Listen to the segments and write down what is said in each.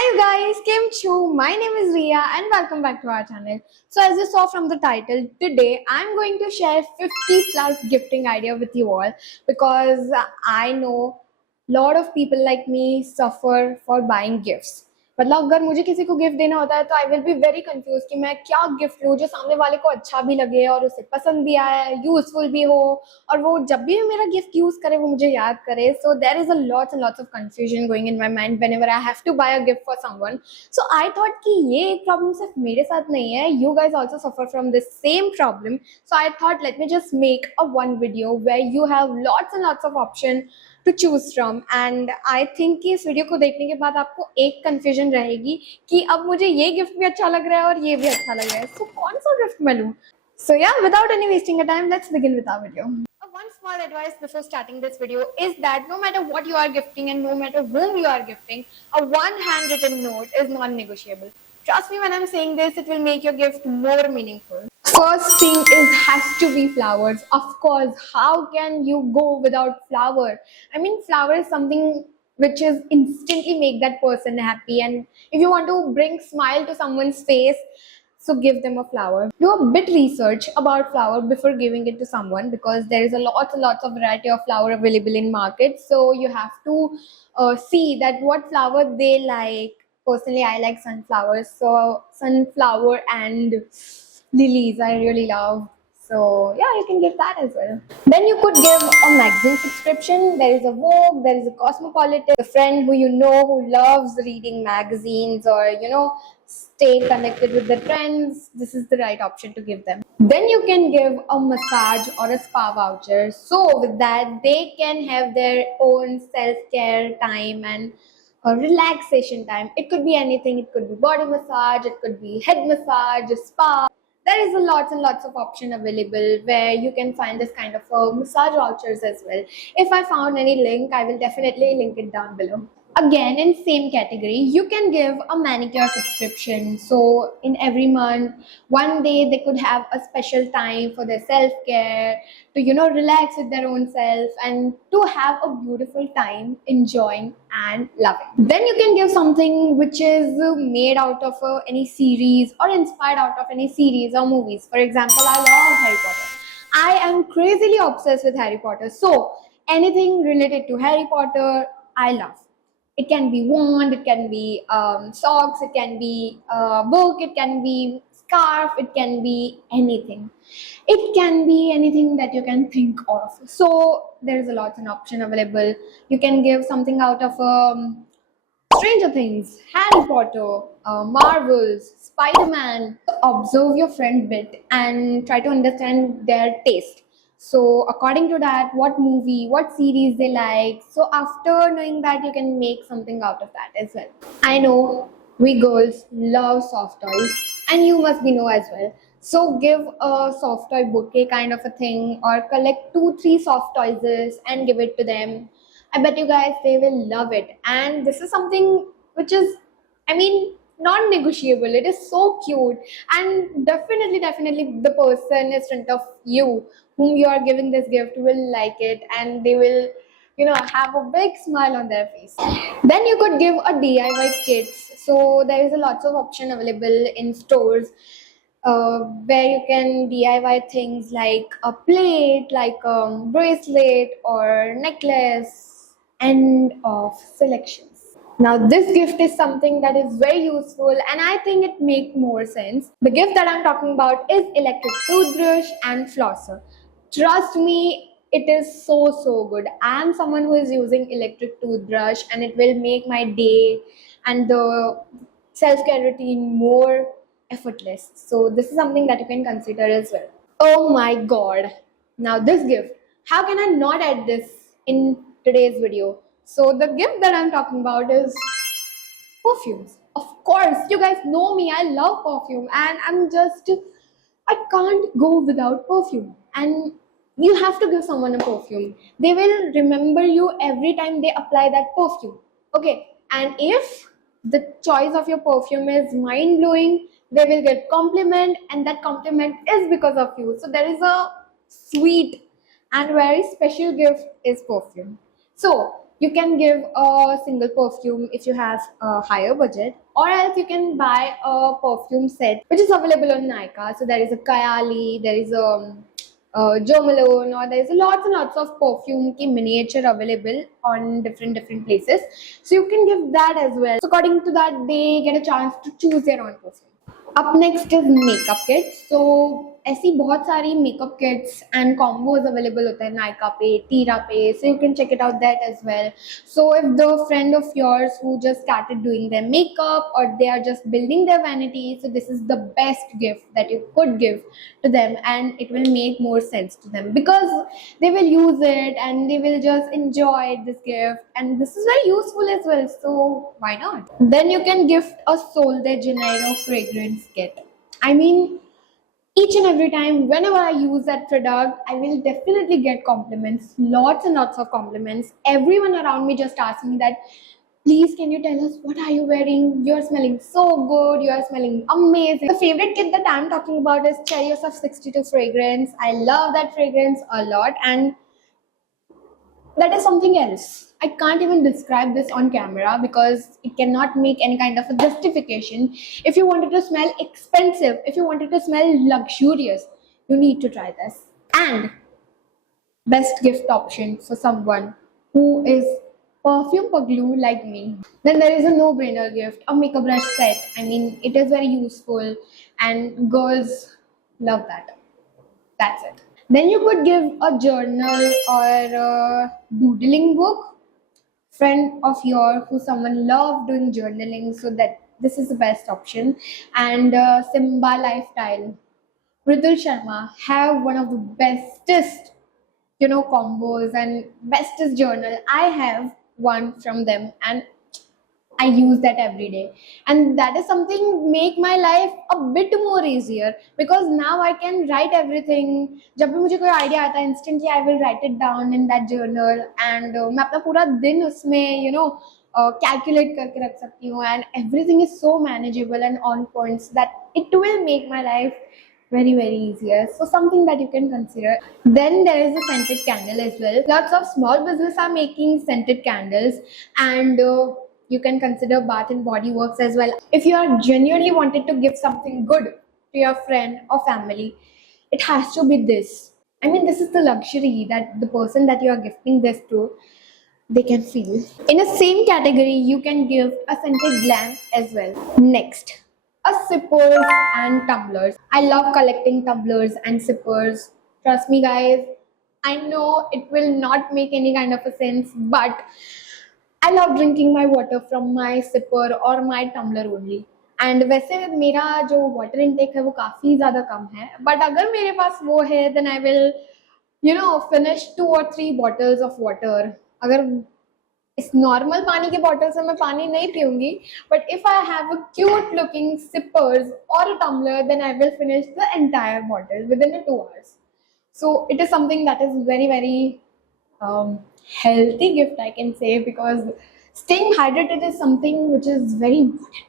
Hi you guys, Kim Chu. My name is Ria and welcome back to our channel. So as you saw from the title, today I'm going to share 50 plus gifting idea with you all because I know lot of people like me suffer for buying gifts. मतलब अगर मुझे किसी को gift देना होता है तो I will be very confuse कि मैं क्या गिफ्ट लूँ जो सामने वाले को अच्छा भी लगे और उसे पसंद भी आए, यूजफुल भी हो और वो जब भी मेरा गिफ्ट यूज करे वो मुझे याद करे. So there is a lots and lots of confusion going in my mind whenever I have to buy a gift for someone. So I thought कि ये एक प्रॉब्लम सिर्फ मेरे साथ नहीं है, you guys also suffer from this same problem. So I thought let me just make a one video where you have lots and lots of option to choose from. And I think कि इस video को देखने के बाद आपको एक confusion रहेगी कि अब मुझे ये गिफ्ट भी अच्छा लग रहा है और ये भी अच्छा लग रहा है, सो कौन सा गिफ्ट मैं लूं. So yeah, without any wasting of time, let's begin with our video. One small advice before starting this video is that no matter what you are gifting and no matter whom you are gifting, a one handwritten note is non-negotiable. Trust me when I'm saying this, it will make your gift more meaningful. First thing is has to be flowers. Of course, how can you go without flower? I mean, flower is something which is instantly make that person happy, and if you want to bring smile to someone's face, so give them a flower. Do a bit research about flower before giving it to someone because there is a lots and lots of variety of flower available in market. So you have to see that what flower they like. Personally, I like sunflowers. So sunflower and lilies I really love. So yeah, you can give that as well. Then you could give a magazine subscription. There is a Vogue, there is a Cosmopolitan. A friend who you know who loves reading magazines or stay connected with the trends, this is the right option to give them. Then you can give a massage or a spa voucher. So with that, they can have their own self-care time and a relaxation time. It could be anything. It could be body massage, it could be head massage, a spa. There is a lots and lots of option available where you can find this kind of massage vouchers as well. If I found any link, I will definitely link it down below. Again, in same category, you can give a manicure subscription. So in every month, one day they could have a special time for their self-care, to relax with their own self and to have a beautiful time enjoying and loving. Then you can give something which is made out of any series or inspired out of any series or movies. For example, I love Harry Potter. I am crazily obsessed with Harry Potter. So anything related to Harry Potter, I love. It can be wand, it can be socks, it can be book, it can be scarf, it can be anything. It can be anything that you can think of. So there is a lot of option available. You can give something out of Stranger Things, Harry Potter, Marvels, Spider-Man. Observe your friend bit and try to understand their taste. So according to that, what movie, what series they like. So after knowing that, you can make something out of that as well. I know we girls love soft toys and you must be know as well. So give a soft toy bouquet kind of a thing or collect 2-3 soft toys and give it to them. I bet you guys they will love it. And this is something which is, I mean, non-negotiable. It is so cute and definitely the person in front of you whom you are giving this gift will like it and they will have a big smile on their face. Then you could give a DIY kits. So there is a lots of option available in stores where you can DIY things like a plate, like a bracelet or necklace, and of selections. Now this gift is something that is very useful and I think it makes more sense. The gift that I'm talking about is electric toothbrush and flosser. Trust me, it is so good. I am someone who is using electric toothbrush and it will make my day and the self-care routine more effortless. So this is something that you can consider as well. Oh my god. Now this gift, how can I not add this in today's video? So the gift that I'm talking about is perfumes. Of course, you guys know me, I love perfume and I can't go without perfume. And you have to give someone a perfume. They will remember you every time they apply that perfume. Okay, and if the choice of your perfume is mind-blowing, they will get compliment and that compliment is because of you. So there is a sweet and very special gift is perfume. So You can give a single perfume if you have a higher budget, or else you can buy a perfume set which is available on Nykaa. So there is a Kayali, there is a Jo Malone, or there is lots and lots of perfume ki miniature available on different places. So you can give that as well. So according to that, they get a chance to choose their own perfume. Up next is makeup kits. So ऐसी बहुत सारी makeup kits and combos available होते हैं नायका पे, टीरा पे. So you can check it out that as well. So if the friend of yours who just started doing their makeup, or they are just building their vanity, so this is the best gift that you could give to them, and it will make more sense to them because they will use it and they will just enjoy this gift, and this is very useful as well. So why not? Then you can gift a Sol de Janeiro fragrance kit. I mean, each and every time whenever I use that product, I will definitely get compliments, lots and lots of compliments. Everyone around me just asks me that, please can you tell us what are you wearing, you're smelling so good, you're smelling amazing. The favorite kit that I'm talking about is Cherry of 62 fragrance. I love that fragrance a lot, and that is something else. I can't even describe this on camera because it cannot make any kind of a justification. If you wanted to smell expensive, if you wanted to smell luxurious, you need to try this. And best gift option for someone who is perfume paglu like me. Then there is a no-brainer gift, a makeup brush set. I mean, it is very useful and girls love that. That's it. Then you could give a journal or a doodling book. Friend of yours who someone love doing journaling, so that this is the best option. And Simba Lifestyle, Ritul Sharma have one of the bestest, combos and bestest journal. I have one from them, and I use that every day, and that is something make my life a bit more easier because now I can write everything. जब भी मुझे कोई idea आता है, instantly I will write it down in that journal, and मैं अपना पूरा दिन उसमें calculate करके रख सकती हूँ, and everything is so manageable and on points that it will make my life very easier. So something that you can consider. Then there is a scented candle as well. Lots of small business are making scented candles, and you can consider Bath and Body Works as well. If you are genuinely wanted to give something good to your friend or family, it has to be this. I mean, this is the luxury that the person that you are gifting this to, they can feel. In the same category, you can give a scented lamp as well. Next, a sippers and tumblers. I love collecting tumblers and sippers. Trust me, guys. I know it will not make any kind of a sense, but I love drinking my water from my sipper or my tumbler only. And वैसे मेरा जो water intake है वो काफी ज़्यादा कम है. But अगर मेरे पास वो है, then I will, finish 2 or 3 bottles of water. अगर इस normal पानी के bottle से मैं पानी नहीं पीऊँगी, but if I have a cute looking sippers or a tumbler, then I will finish the entire bottle within 2 hours. So it is something that is very healthy gift, I can say, because staying hydrated is something which is very important.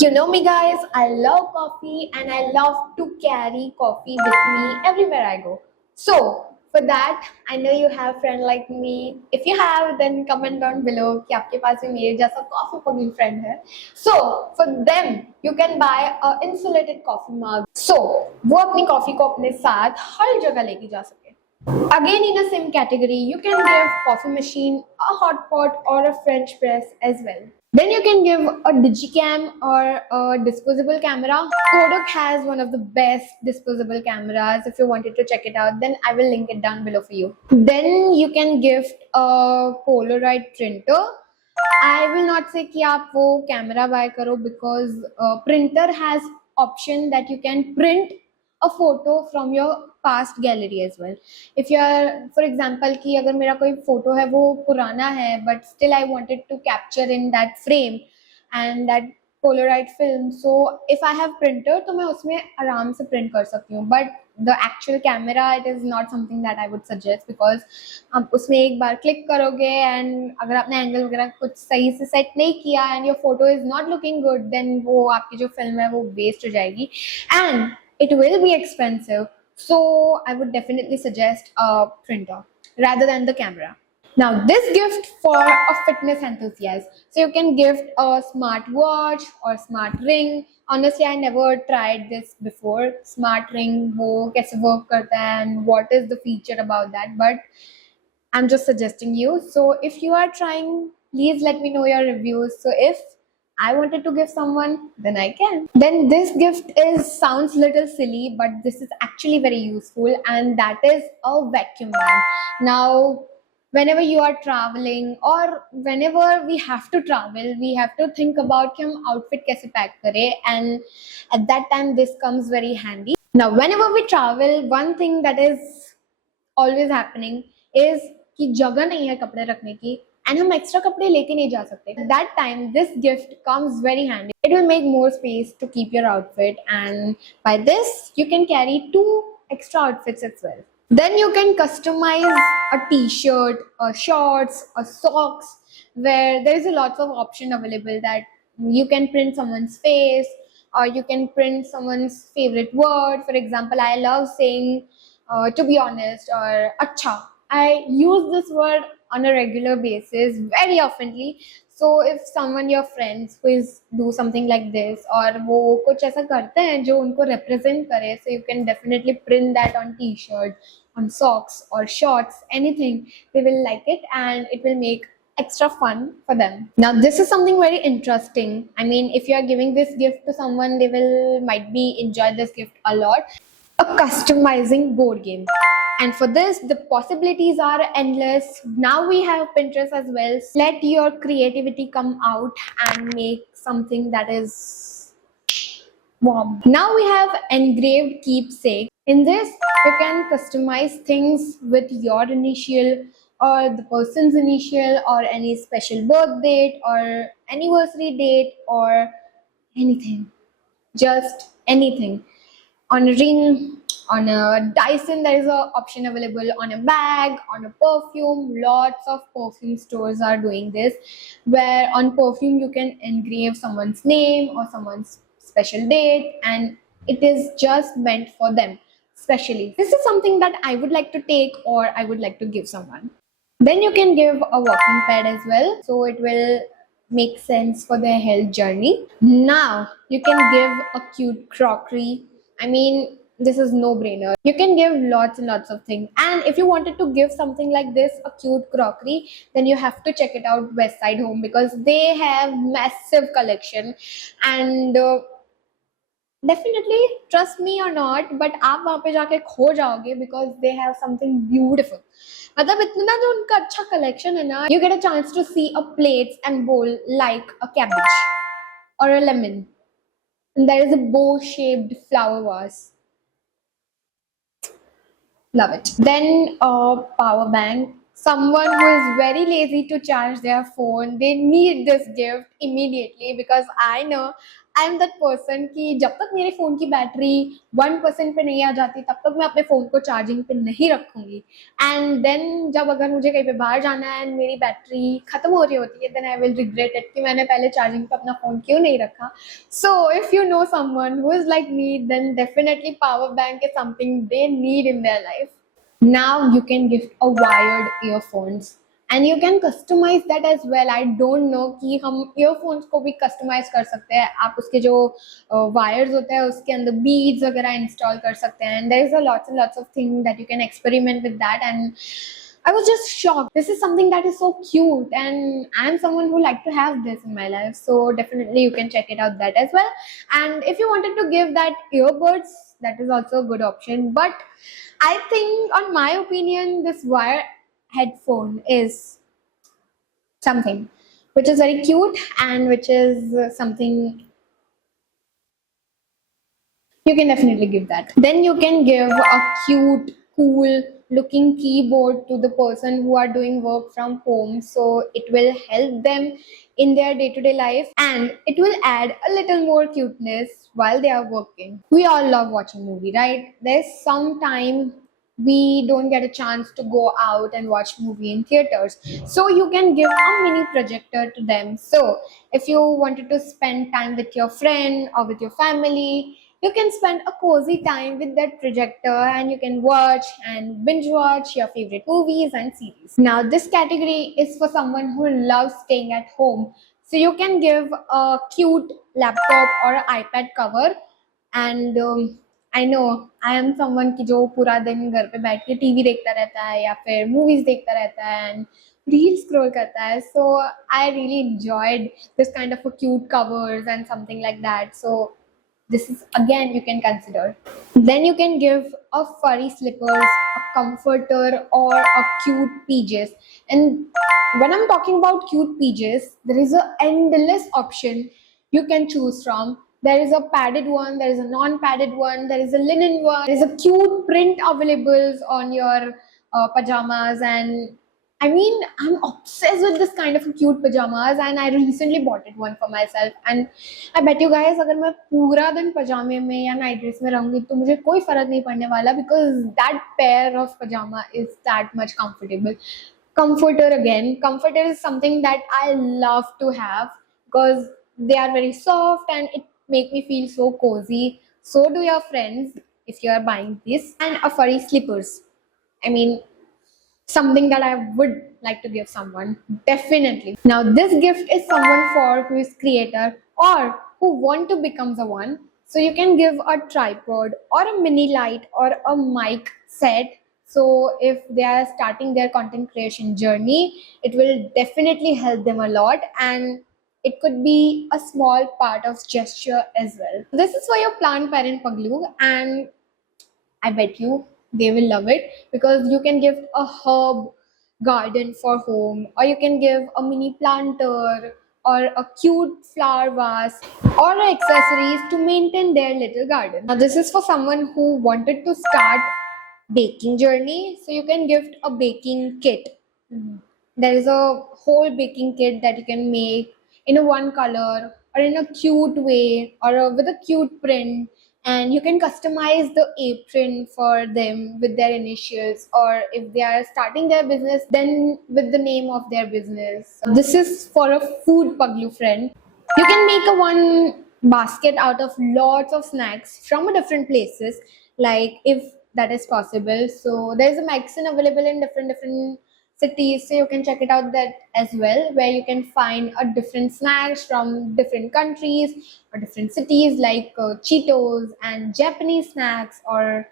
You know me, guys, I love coffee and I love to carry coffee with me everywhere I go. So for that, I know you have a friend like me. If you have, then comment down below कि आपके पास भी मेरे जैसा coffee puggy friend है. So for them, you can buy a insulated coffee mug. So वो अपनी coffee को अपने साथ हर जगह लेके जा सके. Again, in the same category, you can give coffee machine, a hot pot, or a French press as well. Then you can give a digicam or a disposable camera. Kodak has one of the best disposable cameras. If you wanted to check it out, then I will link it down below for you. Then you can gift a Polaroid printer. I will not say कि आप वो camera buy करो, because printer has option that you can print a photo from your past gallery as well. If you are, for example, कि अगर मेरा कोई photo है वो पुराना है, but still I wanted to capture in that frame and that Polaroid film, so if I have printer तो मैं उसमें आराम से print कर सकती हूँ. But the actual camera, it is not something that I would suggest, because आप उसमें एक बार click करोगे and अगर आपने angle वगैरह कुछ सही से set नहीं किया and your photo is not looking good, then वो आपकी जो film है वो waste हो जाएगी and it will be expensive. So I would definitely suggest a printer rather than the camera. Now, this gift for a fitness enthusiast. So you can gift a smart watch or smart ring. Honestly, I never tried this before. Smart ring, वो कैसे work करता है and what is the feature about that? But I'm just suggesting you. So if you are trying, please let me know your reviews. So if I wanted to give someone, then I can. Then this gift is sounds little silly, but this is actually very useful, and that is a vacuum bag. Now, whenever you are traveling or whenever we have to travel, we have to think about कि हम outfit कैसे pack करें, and at that time this comes very handy. Now, whenever we travel, one thing that is always happening is कि जगह नहीं है कपड़े रखने की एंड हम एक्स्ट्रा कपड़े लेके नहीं जा सकते that time this gift comes very handy it will make more space to keep your outfit and by this you can carry 2 extra outfits as well. Then you can customize a t-shirt, a shorts, a socks, where there is a lots of option available that you can print someone's face or you can print someone's favorite word. For example, I love saying to be honest or acha. I use this word on a regular basis very oftenly. So if someone your friends who is do something like this और वो कुछ ऐसा करते हैं जो उनको represent करे, so you can definitely print that on t-shirt, on socks or shorts, anything. They will like it and it will make extra fun for them. Now this is something very interesting. I mean, if you are giving this gift to someone, they will might be enjoy this gift a lot. A customizing board game. And for this, the possibilities are endless. Now we have Pinterest as well. Let your creativity come out and make something that is warm. Now we have engraved keepsake. In this, you can customize things with your initial or the person's initial or any special birth date or anniversary date or anything. Just anything. On a ring, on a Dyson, there is an option available on a bag, on a perfume. Lots of perfume stores are doing this, where on perfume you can engrave someone's name or someone's special date, and it is just meant for them. Especially, this is something that I would like to take or I would like to give someone. Then you can give a walking pad as well, so it will make sense for their health journey. Now you can give a cute crockery. I mean, this is no brainer. You can give lots and lots of things. And if you wanted to give something like this, a cute crockery, then you have to check it out West Side Home because they have massive collection and definitely trust me or not, but आप वहाँ पे जाके खो जाओगे because they have something beautiful. मतलब इतना जो उनका अच्छा collection है ना, you get a chance to see a plates and bowl like a cabbage or a lemon. And there is a bow-shaped flower vase. Love it. Then a power bank. Someone who is very lazy to charge their phone, they need this gift immediately because I know I am that person कि जब तक मेरे phone की battery 1% पे नहीं आ जाती तब तक मैं अपने फ़ोन को चार्जिंग पे नहीं रखूँगी एंड देन जब अगर मुझे कहीं पे बाहर जाना है एंड मेरी बैटरी ख़त्म हो रही होती है then I will regret it कि मैंने पहले चार्जिंग पे अपना फ़ोन क्यों नहीं रखा so if you know someone who is like me then definitely power bank is something they need in their life now you can gift a wired earphones and you can customize that as well I don't know कि हम earphones को भी customise कर सकते हैं आप उसके जो वायर्स होते हैं उसके अंदर बीड्स वगैरह इंस्टॉल कर सकते हैं and there is a lots and lots of thing that you can experiment with that and I was just shocked. This is something that is so cute, and I'm someone who like to have this in my life. So definitely you can check it out that as well. And if you wanted to give that earbuds, that is also a good option. But I think, on my opinion, this wire headphone is something which is very cute and which is something you can definitely give that. Then you can give a cute, cool looking keyboard to the person who are doing work from home. So it will help them in their day-to-day life and it will add a little more cuteness while they are working. We all love watching movie, right? There's some time we don't get a chance to go out and watch movie in theaters. So you can give a mini projector to them. So if you wanted to spend time with your friend or with your family, you can spend a cozy time with that projector and you can watch and binge watch your favorite movies and series. Now, this category is for someone who loves staying at home. So you can give a cute laptop or an iPad cover and I know I am someone की जो पूरा दिन घर पे बैठ के TV देखता रहता है या फिर मूवीज देखता रहता है एंड रील स्क्रॉल करता है so I really enjoyed this kind of cute covers and something like that so this is again you can consider. Then you can give a furry slippers, a comforter or a cute PJs. And when I'm talking about cute PJs, there is a endless option you can choose from. There is a padded one, there is a non-padded one, there is a linen one, there is a cute print available on your pajamas. And I mean, I'm obsessed with this kind of cute pajamas and I recently bought it one for myself. And I bet you guys, अगर मैं पूरा दिन पजामे में या night dress में रहूंगी तो मुझे कोई फर्क नहीं पड़ने वाला because that pair of pajama is that much comfortable. Comforter again. Comforter is something that I love to have because they are very soft and it make me feel so cozy. So do your friends if you are buying this. And a furry slippers. I mean, something that I would like to give someone, definitely. Now, this gift is someone for who is creator or who want to become the one. So you can give a tripod or a mini light or a mic set. So if they are starting their content creation journey, it will definitely help them a lot and it could be a small part of gesture as well. This is for your plant parent Paglu and I bet you they will love it because you can give a herb garden for home or you can give a mini planter or a cute flower vase or accessories to maintain their little garden. Now this is for someone who wanted to start baking journey, so you can gift a baking kit. There is a whole baking kit that you can make in a one color or in a cute way or with a cute print, and you can customize the apron for them with their initials, or if they are starting their business then with the name of their business. This is for a food Paglu friend. You can make a one basket out of lots of snacks from different places, like if that is possible. So there's a magazine available in different cities, so you can check it out that as well, where you can find a different snacks from different countries or different cities, like Cheetos and Japanese snacks or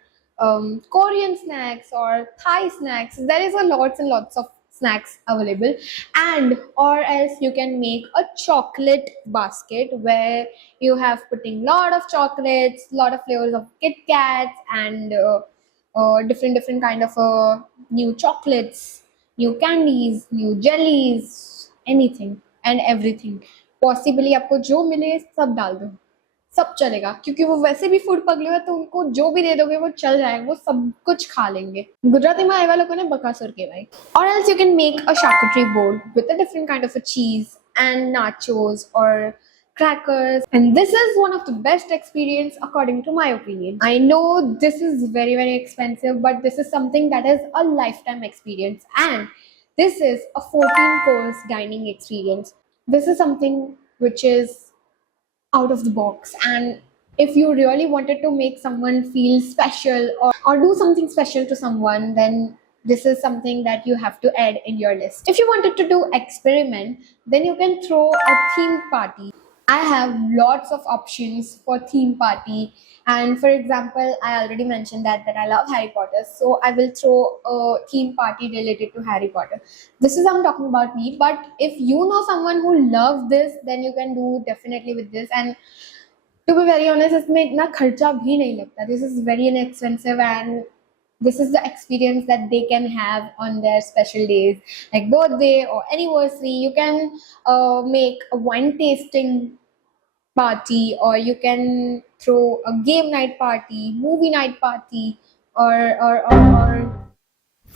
Korean snacks or Thai snacks. There is a lots and lots of snacks available, and or else you can make a chocolate basket where you have putting lot of chocolates, lot of flavors of Kit Kats and different kind of new chocolates, new candies, new jellies, anything and everything. Possibly आपको जो मिले सब डाल दो, सब चलेगा क्योंकि वो वैसे भी फूड पगले हुए, तो उनको जो भी दे दोगे वो चल जाएगा, वो सब कुछ खा लेंगे. गुजराती में आए वालों को ने Bakasur कહેવાય. Or else you can make a charcuterie board with a different kind of a cheese and nachos or crackers, and this is one of the best experience according to my opinion. I know this is very expensive, but this is something that is a lifetime experience, and this is a 14-course dining experience. This is something which is out of the box, and if you really wanted to make someone feel special or do something special to someone, then this is something that you have to add in your list. If you wanted to do experiment, then you can throw a theme party. I have lots of options for theme party, and for example, I already mentioned that I love Harry Potter, so I will throw a theme party related to Harry Potter. This is I'm talking about me, but if you know someone who loves this, then you can do definitely with this. And to be very honest, इसमें इतना खर्चा भी नहीं लगता. This is very inexpensive and this is the experience that they can have on their special days like birthday or anniversary. You can make a wine tasting party, or you can throw a game night party, movie night party, or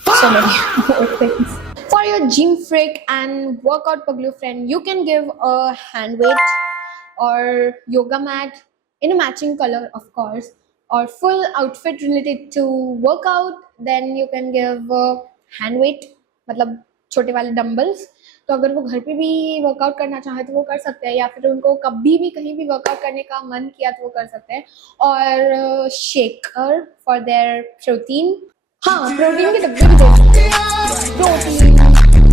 so many more things. For your gym freak and workout paglu friend, you can give a hand weight or yoga mat in a matching color, of course, or full outfit related to workout. Then you can give hand weight, मतलब छोटे वाले dumbbells, तो अगर वो घर पे भी workout करना चाहे तो वो कर सकते हैं, या फिर उनको कभी भी कहीं भी वर्कआउट करने का मन किया तो वो कर सकते हैं। और शेकर फॉर देयर प्रोटीन, हाँ प्रोटीन के डब्बे भी दे सकते हैं, protein,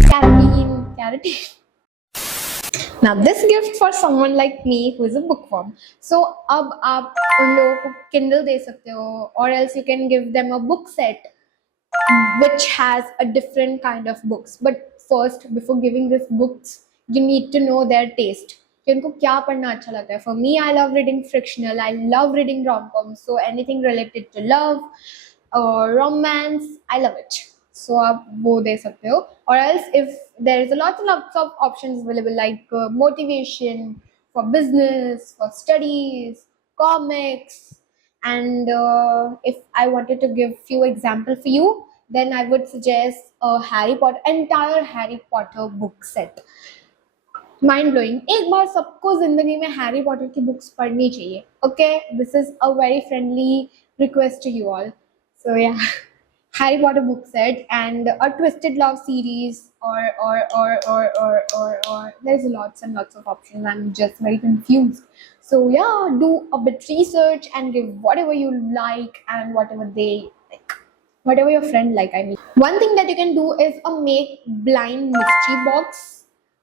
carotene, carotene. Now this gift for someone like me who is a bookworm. So अब आप उन लोगों को Kindle दे सकते हो, or else you can give them a book set which has a different kind of books. But first, before giving these books, you need to know their taste. कि उनको क्या पढ़ना अच्छा लगता है. For me, I love reading fictional. I love reading rom-coms. So anything related to love or romance, I love it. So आप वो दे सकते हो. Or else, if there is a lots of options available like motivation for business, for studies, comics, and if I wanted to give few example for you, then I would suggest a entire Harry Potter book set. Mind blowing, एक बार सबको जिंदगी में Harry Potter की books पढ़नी चाहिए. Okay, this is a very friendly request to you all. So yeah, Harry Potter book set and a Twisted Love series, or there's lots and lots of options. I'm just very confused. So yeah, do a bit research and give whatever you like and whatever they like, whatever your friend like. I mean, one thing that you can do is a make blind mystery box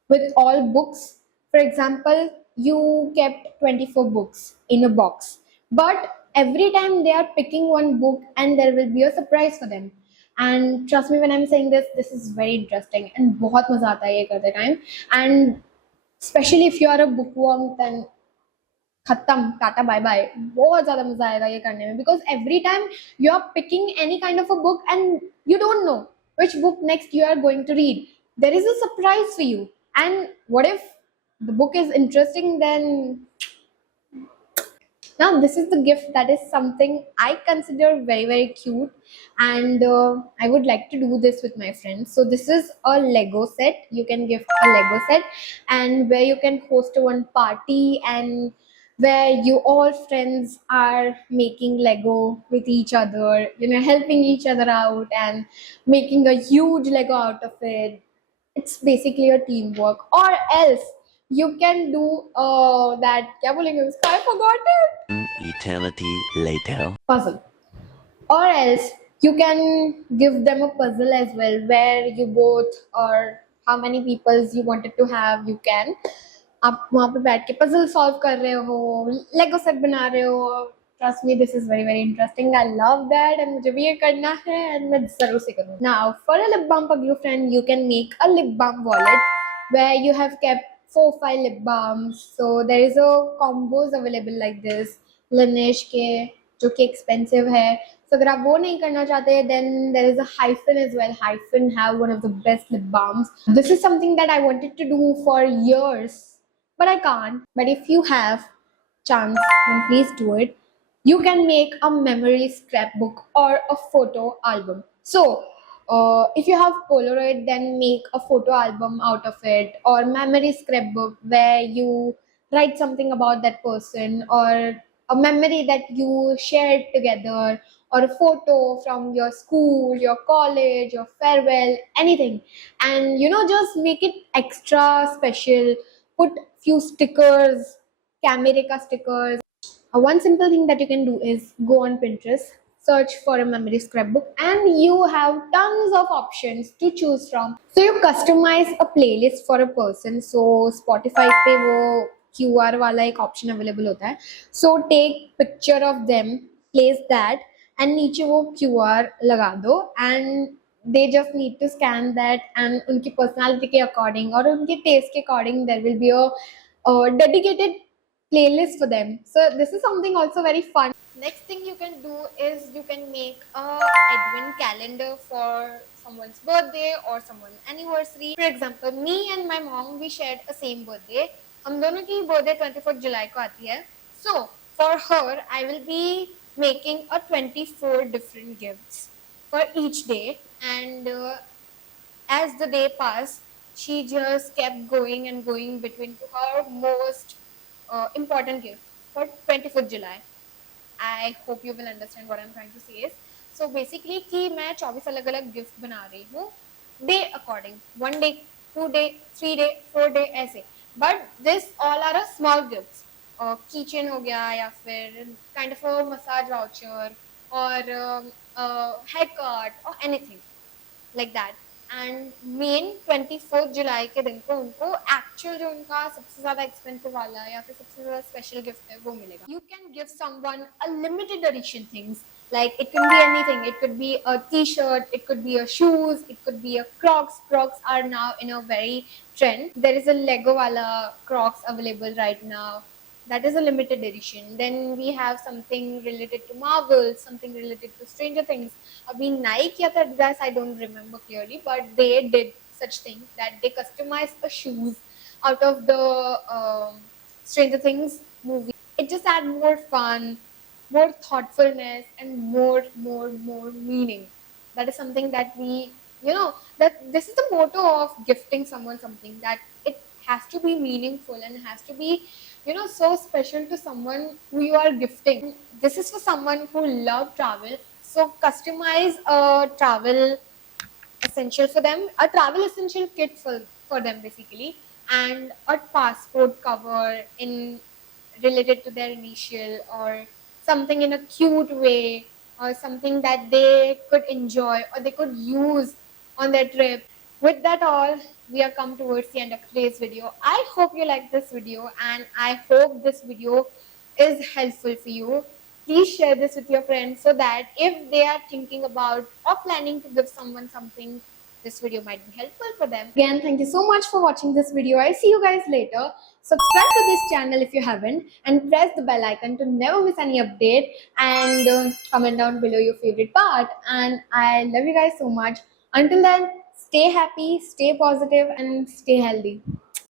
with all books. For example, you kept 24 books in a box, but every time they are picking one book and there will be a surprise for them. And trust me when I'm saying this is very interesting and बहुत मजा आता है ये करते time. And especially if you are a bookworm, then खत्म, tata bye bye. बहुत ज्यादा मजा आएगा ये करने में, because every time you are picking any kind of a book and you don't know which book next you are going to read. There is a surprise for you. And what if the book is interesting? Then now this is the gift that is something I consider very very cute, and I would like to do this with my friends. So this is a Lego set. You can give a Lego set, and where you can host one party, and where you all friends are making Lego with each other, helping each other out and making a huge Lego out of it. It's basically a teamwork. Or else you can do that, क्या बोलेंगे उसका, I forgot it. Eternity later. Puzzle. Or else you can give them a puzzle as well, where you both, or how many people you wanted to have, you can. आप वहाँ पे बैठ के puzzle solve कर रहे हो, Lego set बना रहे हो. Trust me, this is very very interesting. I love that, and मुझे भी ये करना है, and मैं जरूर से करूँगी. Now, for a lip balm paglu friend, you can make a lip balm wallet where you have kept 4-5 lip balms. So there is a combos available like this. Laneige के जो कि expensive है. So अगर आप वो नहीं करना चाहते, then there is a Hyphen as well. Hyphen have one of the best lip balms. This is something that I wanted to do for years, but I can't. But if you have chance, then please do it. You can make a memory scrapbook or a photo album. So if you have Polaroid, then make a photo album out of it, or memory scrapbook where you write something about that person, or a memory that you shared together, or a photo from your school, your college, your farewell, anything. And just make it extra special. Put few stickers, camera ka stickers. One simple thing that you can do is go on Pinterest, search for a memory scrapbook, and you have tons of options to choose from. So you customize a playlist for a person. So Spotify पे वो QR वाला एक option available होता है. So take picture of them, place that, and नीचे वो QR लगा दो, and they just need to scan that, and उनकी personality के according और उनके taste के according there will be a dedicated playlist for them. So this is something also very fun. Next thing you can do is you can make a advent calendar for someone's birthday or someone's anniversary. For example, me and my mom, we shared a same birthday. हम दोनों की birthday 24th July को आती है. So for her, I will be making a 24 different gifts for each day, and as the day passed, she just kept going and going between her most important gift for 24th July. I hope you will understand what I'm trying to say is. So basically कि मैं 24 अलग अलग gift बना रही हूँ day according. One day 2 day, 3 day, 4 day ऐसे. But this all are a small gifts. Keychain हो गया या फिर kind of a massage voucher or haircut or anything like that. And main 24 जुलाई के दिन को उनको एक्चुअल जो उनका सबसे ज्यादा एक्सपेंसिव वाला या फिर सबसे ज्यादा स्पेशल गिफ्ट है वो मिलेगा. You can give someone a limited edition things like it can be anything. It could be a t-shirt, it could be a shoes, it could be a Crocs are now in a very trend. There is a Lego wala Crocs available right now. That is a limited edition. Then we have something related to Marvel, something related to Stranger Things. Abhi Nike ya Adidas, I don't remember clearly, but they did such thing that they customized a shoes out of the Stranger Things movie. It just add more fun, more thoughtfulness, and more meaning. That is something that we, that this is the motto of gifting someone something, that it has to be meaningful and has to be, so special to someone who you are gifting. This is for someone who love travel. So customize a travel essential for them, a travel essential kit for them basically, and a passport cover in related to their initial, or something in a cute way, or something that they could enjoy or they could use on their trip. With that all, we are come towards the end of today's video. I hope you like this video and I hope this video is helpful for you. Please share this with your friends so that if they are thinking about or planning to give someone something, this video might be helpful for them. Again, thank you so much for watching this video. I see you guys later. Subscribe to this channel if you haven't and press the bell icon to never miss any update, and comment down below your favorite part. And I love you guys so much. Until then, stay happy, stay positive, and stay healthy.